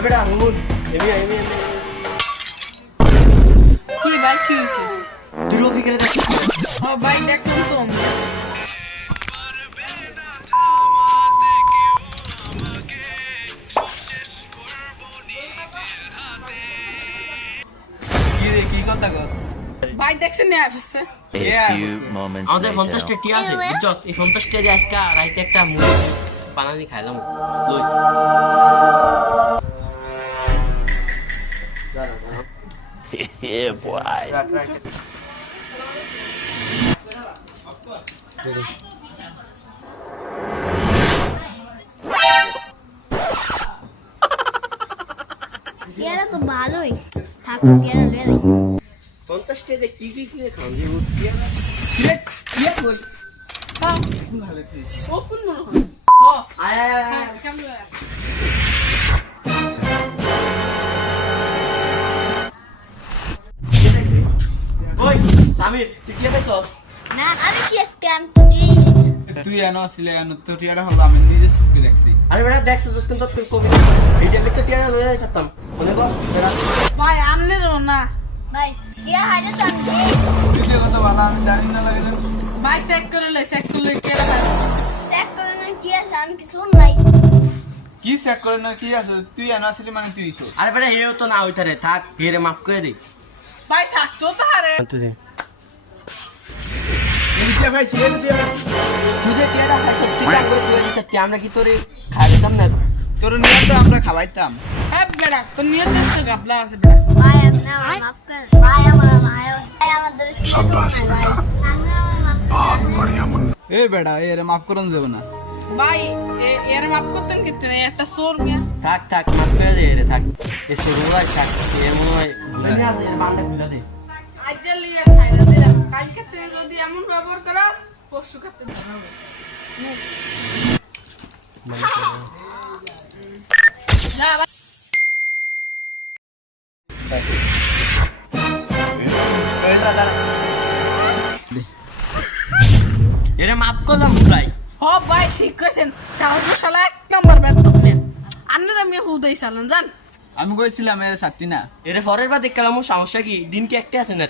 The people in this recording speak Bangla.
ওই বেটা হুমুন এমি কি ভাই কি হইছে তুই রফিকের দেখছিস ও ভাই দেখুন তো কি রে কি কথা কস ভাই দেখছেন না আসছে A few moments আমাদের later. 50 টা টি আছে বুঝছস এই 50 টা দিয়ে আজকে রাইতে একটা মুড়ি বানানি খাইলাম লইস Yeah, boy. টিয়ারা তো ভালোই ঠাকুর টিয়ারা লয়ে যাই 50 টা দিয়ে কি খান দিব কি কই ও কোন মনে হয় ও আয় কেমন ওই সামির তুই কি দেখছস না আরে কি একটা আমি তো তুই এনো আসলে এনো তো টিয়াটা হলো আমি নিজে সুখে দেখছি আরে বেটা দেখছস তো তুই কবি এই টাইমে তো টিয়ারা লয়ে যাইতাম মনে কর বেটা ভাই আনলেও না ভাই টিয়া হাজার তো আমি তুই যে কথা বলা আমি জানি না লাগে না ভাই চেক করলে কে রাখা চেক করে না টিয়া আমি কিছু নাই কি চেক করে না কি আছে তুই এনো আসলে মানে তুই ইছো আরে বেটা হেও তো না হইতারে থাক হেরে মাফ করে দে ভাই থাকতো তাহারে তুই এই টিয়া ভাই ছেলে টিয়া তুই যে টিয়ারা খাইছস তুই কাম করে তুই দিতে আমরা কি তোরে খাইতাম না তোর নিয়ে তো আমরা খাওয়াইতাম হ্যাঁ বেড়া তো নিয়ত তো গাবলা আছে বেড়া ভাই আপনি আমার মাফ করে ভাই আমার ভাই আমাদের শাবাশ বেটা বহুত বড়িয়া এই বেটা এর মাফ করন দেব না ভাই এর মাপ করতেন কিতে একটা সোর মিয়া থাক মাফ করে দে রে থাক এসে গুলাই থাক এর মনে হয় ভুলে নি আছে এর বান্ডা খুলে দে আজকে লিয়া সাইডা দিলাম কালকে তুই যদি এমন ব্যবহার করাস পরশু খাতে ধরাবো না ভাই এরে মাফ করলাম পুরাই হ ভাই ঠিক কইছেন শালা শালা এক নাম্বার ব্যাট আপনি আন্নার আমি হুদাই শালান জান আমি কইছিলাম এর সাথী না এরে পরের বার দেখলাম সমস্যা কি দিন কি একটা আছে না